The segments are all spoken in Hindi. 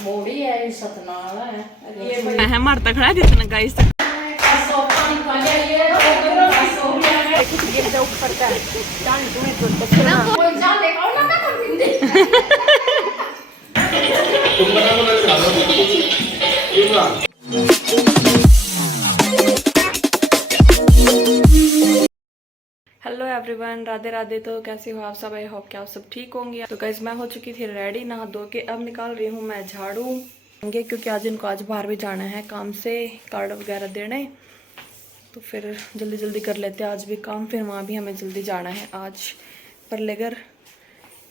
मोड़ी है ये सतनाल है ये है मारता खड़ा जितना गाइस कुछ गिर जाओ ऊपर का जान तुम्हें तो पत्थर ना कोई जान देखो ना मैं कर दूंगी तुम बनाओ ना खा लो हेलो एवरीवन, राधे राधे। तो कैसे हो आप सब? आई होप कि आप सब ठीक होंगे। तो गाइस मैं हो चुकी थी रेडी नहा धो के। अब निकाल रही हूँ मैं झाड़ू, क्योंकि आज इनको आज बाहर भी जाना है काम से, कार्ड वगैरह देने। तो फिर जल्दी जल्दी कर लेते हैं आज भी काम, फिर वहाँ भी हमें जल्दी जाना है आज पर लेकर।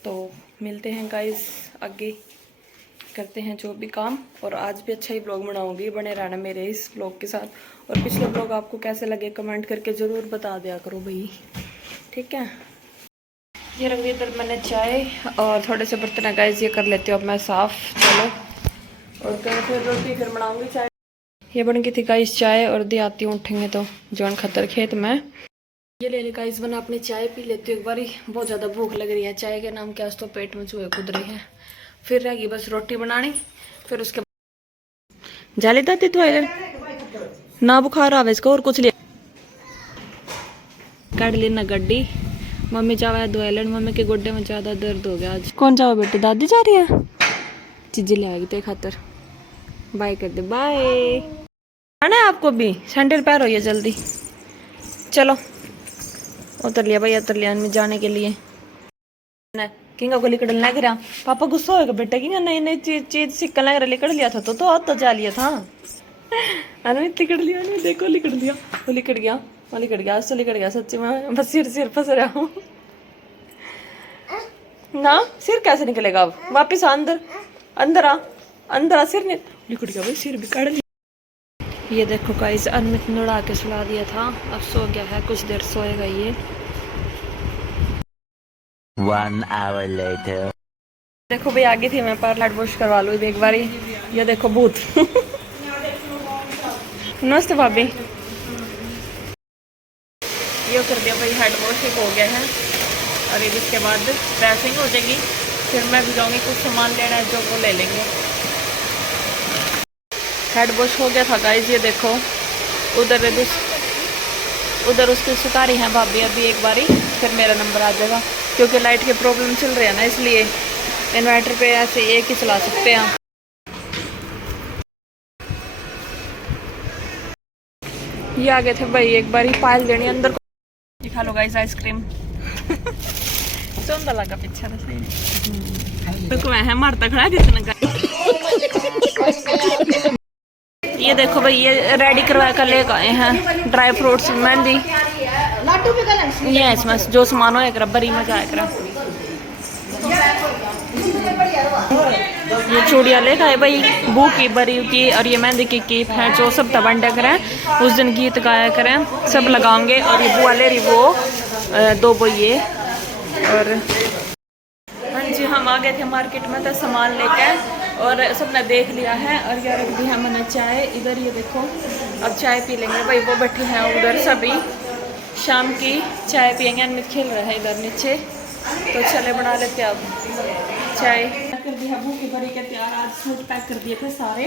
तो मिलते हैं गाइस, आगे करते हैं जो भी काम। और आज भी अच्छा ही ब्लॉग बनाऊंगी, बने रहना मेरे इस ब्लॉग के साथ। और पिछले ब्लॉग आपको कैसे लगे कमेंट करके ज़रूर बता दिया करो भाई, ठीक है। ये रंगी इधर मैंने चाय और थोड़े से बर्तन है गाइस, ये कर लेती हूँ अब मैं साफ़। चलो और फिर रोटी फिर बनाऊंगी। चाय ये बन गई थी गाइस चाय, और दी आती हूँ उठेंगे तो जौन खतर खेत में। ये ले गाइस बना अपनी चाय पी लेती हूँ एक बारी, बहुत ज़्यादा भूख लग रही है। चाय के नाम क्या तो पेट में चूहे कूद रही है। फिर रहेगी बस रोटी बनानी, फिर उसके बाद जाले दाती तो ना बुखार आवे इसको और कुछ ले काट लेना गड्डी। मम्मी जावा है दुआलन, मम्मी के गोड्डे में ज़्यादा दर्द हो गया आज। कौन जावा बेटे? दादी जा रही है, चीजें ले आएगी तेरे खातर। बाय कर दे, बाय। आना है आपको भी? सैंडल पैर हो जल्दी, चलो उतर लिया भाई, उतर लिया जाने के लिए। किंगा को लिकड़ लग रहा, पापा गुस्सा होगा बेटा कि नई नई चीज सिक्का लग रहा, लिकड़ लिया था तो जा लिया था। अनमित लिकड़ लिया, अनमित देखो लिकड़ लिया, वो लिकड़ गया, वो लिकड़ गया, आज तो लिकड़ गया सच्ची में। बस सिर फंस रहा हूँ ना। सिर कैसे निकलेगा अब? वापिस अंदर अंदर आ सिर नहीं लिकड़ गया भाई, सिर भी काट लिया। ये देखो गाइस, अनमित ने उड़ा के सुला दिया था, अब सो गया है, कुछ देर सोएगा ये। 1 hour later. देखो भाई आगे थी मैं पर हेड वॉश करवा लूँ एक बारी। ये देखो भूत नमस्ते भाभी। ये कर दिया भाई हेड वॉश, एक हो गया है। और ये इसके बाद ड्रेसिंग हो जाएगी, फिर मैं भी जाऊँगी, कुछ सामान लेना है जो वो ले लेंगे। हेड वॉश हो गया था गाइस, ये देखो उधर उसकी सुकारी है भाभी अभी एक बारी, फिर मेरा नंबर आ जाएगा। क्योंकि लाइट के प्रॉब्लम चल रहे हैं ना, इसलिए इन्वर्टर पे ऐसे एक ही चला सकते हैं। ये आ गए थे भाई एक बार ही पायल देनी अंदर को। दिखा लो गाइस आइसक्रीम चंदा लगा पीछे तो है मारता खड़ा जितना। ये देखो भाई ये रेडी करवा कर लेकर आए हैं ड्राई फ्रूट्स, मेहंदी, ये इसमें जो सामान हो एक बड़ी मजा आएगा। ये चूड़िया ले गए भाई, बू की बरी की, और ये मेहंदी की कीप है, जो सब तबंडा करें उस दिन गीत गाया करें, सब लगाओगे। और ये बुआ ले रही वो 2 बोइये। और हाँ जी, हम आ गए थे मार्केट में तो सामान लेके, और सबने देख लिया है। और ये रख दी है मैंने चाय इधर, ये देखो अब चाय पी लेंगे भाई। वो बैठे हैं उधर सभी, शाम की चाय पियेंगे। अनमित खेल रहा है इधर नीचे, तो चले बना लेते हैं अब चाय। कर दिया भूखी भरी के तैयार, आज सूट पैक कर दिए थे सारे,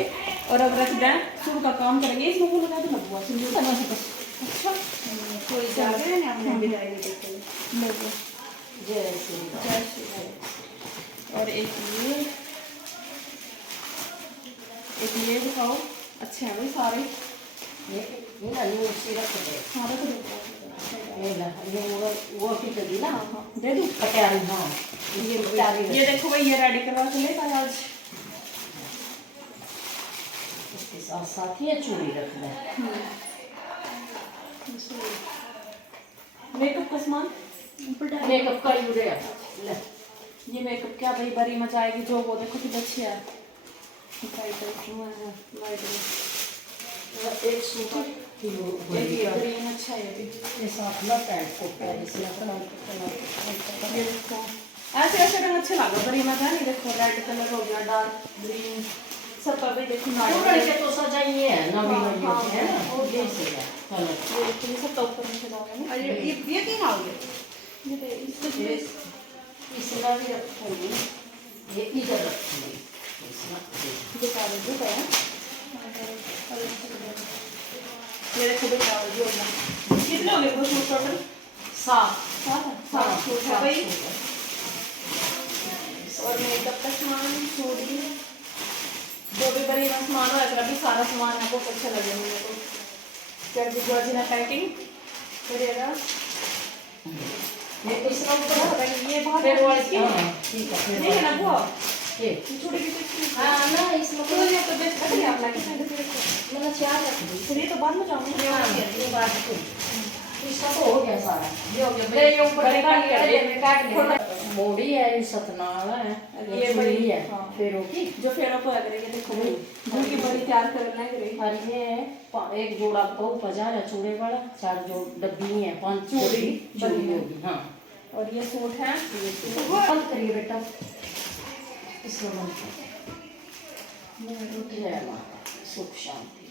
और अब रख दें सूट का काम करेंगे। इसमें वो लगा दो लगवा अच्छा कोई जय श्री। और एक ये दिखाओ, अच्छे हैं भाई सारे। दे दूँ? ये देखो भाई, ये रेडी करवा के लेता है आज। इसके साथ साथ ये चूड़ी रखना है। मेकअप का सामान, मेकअप का यूरिया ये मेकअप क्या भाई बड़ी मजा आएगी। जो वो देखो कितनी अच्छी है, एक सूट ग्रीन अच्छा है ये साथ ना पैंट को ऐसे ऐसे रंग अच्छे लगा, बड़ी मजा नहीं। देखो रेड कलर हो गया, डार्क ग्रीन, सब पर भी देखो के तो सजाइए है नवी है ना, वो जैसे है। चलो ये सब तो ऊपर नीचे डालेंगे। अरे ये तीन आओगे, ये इसमें भी रखोगे, ये इधर रखोगे इसमें। ये कागज भी है। ये देखो भाई कागज भी हो गया। कितने हो गए वो सूट टोटल? 7 सूट है भाई। और मेकअप का सामान, सूट भी, जो भी बड़ी ना सामान हो भी सारा सामान है बहुत अच्छा लगे मुझे तो। कर दी जॉर्जिना पैकिंग करिएगा। ये इसका ऊपर है ये बहुत रेड वाली की ठीक है नहीं है ना वो ये छोटी की हां ना इसमें तो ये तो बेस्ट है आप लाके सेंड कर मैंने 4 रख दी। फिर ये तो बाद में जाऊंगी ये बात तो इसका तो हो गया सारा। ये हो गया ये ऊपर काट लिया मोड़ी है ये सतनाला है ये बड़ी है हाँ। फिर होगी जो फेरो पर करेंगे देखो उनकी बड़ी तैयार करना है और ये एक जोड़ा तो 50 है चूड़े वाला, 4 जो डब्बी है 5 चूड़ी होगी। हाँ और ये सूट है बंद करिए बेटा इसमें बंद जय माता सुख शांति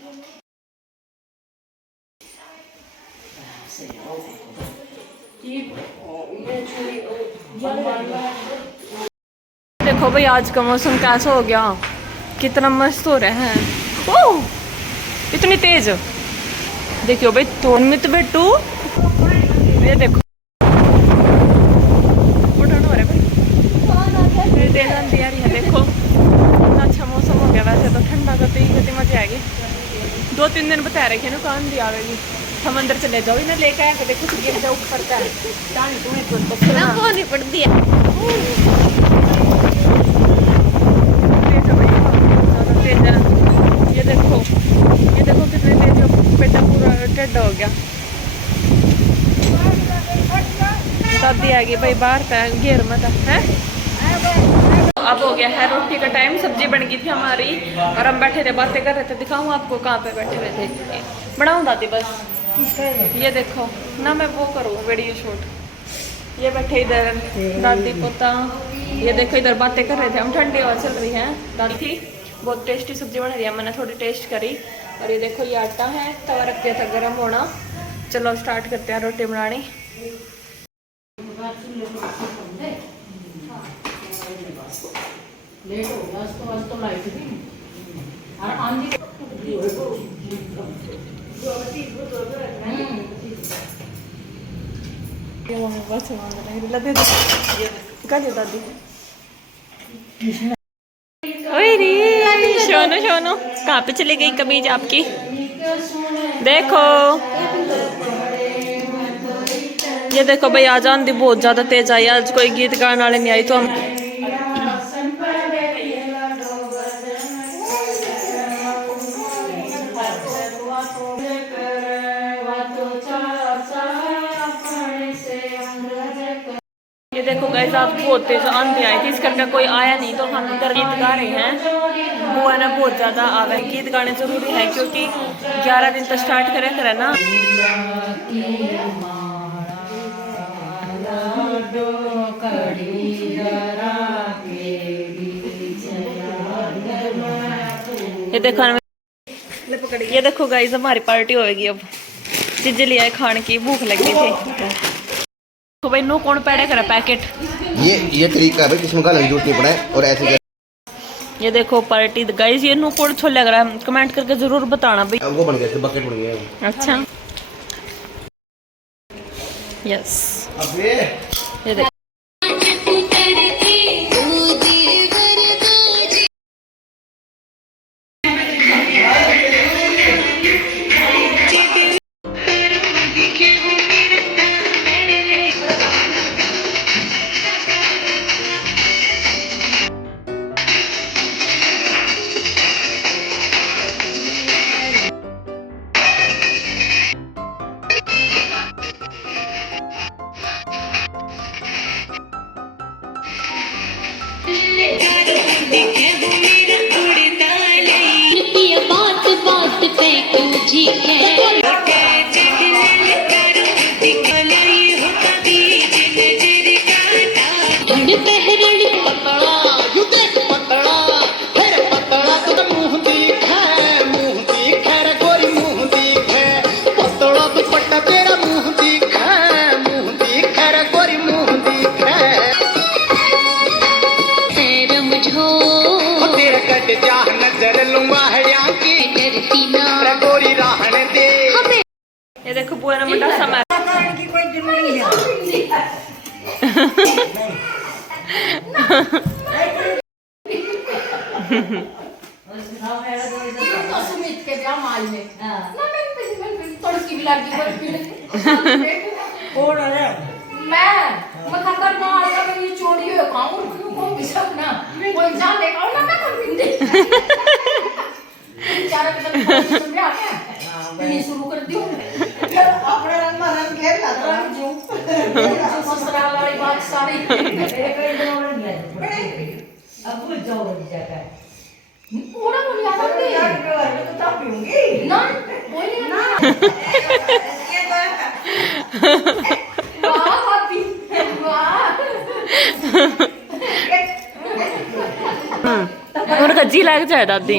देखो भाई आज का मौसम कैसा हो गया, कितना मस्त हो रहा है। ओह इतनी तेज देखियो भाई तोड़मित बेटू ये देखो उड़न हो रहा है भाई तेज आंधी आ रही है। देखो इतना अच्छा मौसम हो गया, वैसे तो ठंडा करते ही मजा आएगी। 2-3 दिन बता रहे थे ना कहाँ आंधी आएगी। हम अंदर चले जाओ इन्हें लेकर आए देखो गिर जाओ ऊपर का नहीं पड़ती है। ये देखो कितने तेज पेटा पूरा टेढ़ा हो गया। दादी आ गई भाई बाहर था घेर मत है। अब हो गया है रोटी का टाइम, सब्जी बन गई थी हमारी और हम बैठे थे बातें कर रहे थे। दिखाऊं आपको कहाँ पे बैठे हुए थे, बनाऊं दादी बस। ये देखो ना मैं वो करूँ वीडियो शूट। ये बैठे इधर दादी पोता, ये देखो इधर बातें कर रहे थे हम। ठंडी हवा चल रही है। दादी थी बहुत टेस्टी सब्जी बन रही है, मैंने थोड़ी टेस्ट करी। और ये देखो ये आटा है, तवा रख दिया था गर्म होना। चलो स्टार्ट करते हैं रोटी बनानी। लेट हो गया तो लाइट भी और आंधी दादी शोनो शोनो कहाँ पे चली गई कमीज आपकी? देखो ये देखो भाई आज आंधी बहुत ज्यादा तेज आई। आज कोई गीत गाने वाले नहीं आई तो हम ये देखो गाइस आज बहुत तेज आंधी आई थी, इस करके कोई आया नहीं तो हम इधर गीत गा रहे हैं। बुआ ने बहुत ज्यादा आवे गीत गाने जरूरी है क्योंकि 11 दिन तो स्टार्ट करे ना। ये देखो गाइस हमारी पार्टी होगी अब। चीजें ले आए खाने की, भूख लगी थी। तो भाई नो कौन पैडे करा पैकेट। ये तरीका है भाई जिसमें गाली जरूरत नहीं पड़ा है। और ऐसे ये देखो पार्टी गाइस ये नो कौन छोले लग रहा है, कमेंट करके जरूर बताना भाई। वो बन गया बकेट बन गया। अच्छा यस अबे ये देखो बात बात पे तुझी चाह नजर लूंगा है यहाँ की डरती ना गोरी राहन दे। ये देखो बुआ ने मुंडा सा सुमित के ब्याह माल में ना मैं तड़की भी लगी मैं खतर ना आया मैं ये चोरी हो खाऊं को बिसक ना कोई जा देखा ना मैं कोई बिंदे बेचारा के तो ब्याह है मैं शुरू कर दियो अपने रंग में रंग घेर ला रंग जो ससुराल वाली बात सारी कई दिनों में नहीं अब भूल जाओ जगह पूरा बोल याद है यार मैं तो ता पीऊंगी ना बोल ना ये तो वाह भाभी वाह और कज्जी लग जाए दादी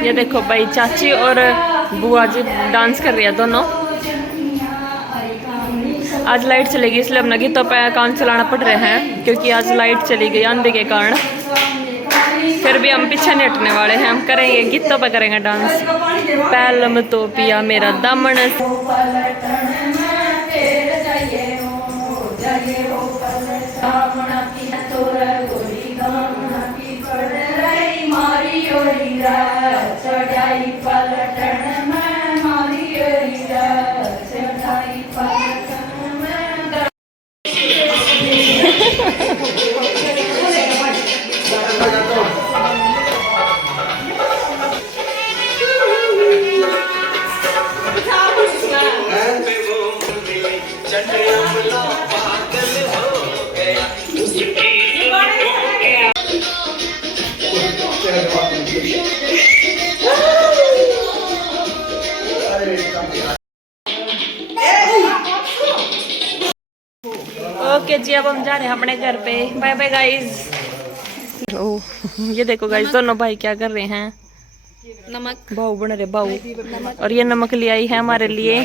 ये देखो भाई चाची और बुआ जी डांस कर रही है दोनों। आज लाइट चलेगी इसलिए अपना गीतों पे काम चलाना पड़ रहे हैं क्योंकि आज लाइट चली गई अंधे के कारण। फिर भी हम पीछे नहीं हटने वाले हैं, हम करेंगे गीतों पे करेंगे डांस। पहलम तो पिया मेरा दामन ओके जी, अब हम जा रहे हैं अपने घर पे। Bye bye guys. ये देखो गाइस दोनों भाई क्या कर रहे हैं, नमक भाऊ बन रहे भाऊ, और ये नमक ले आई है हमारे लिए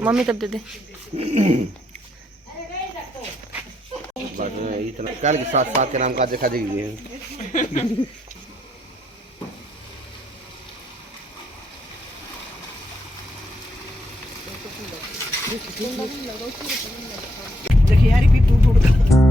मम्मी। तब दे दे कल के साथ साथ के नाम का देखा देगी देखिए यार पीपू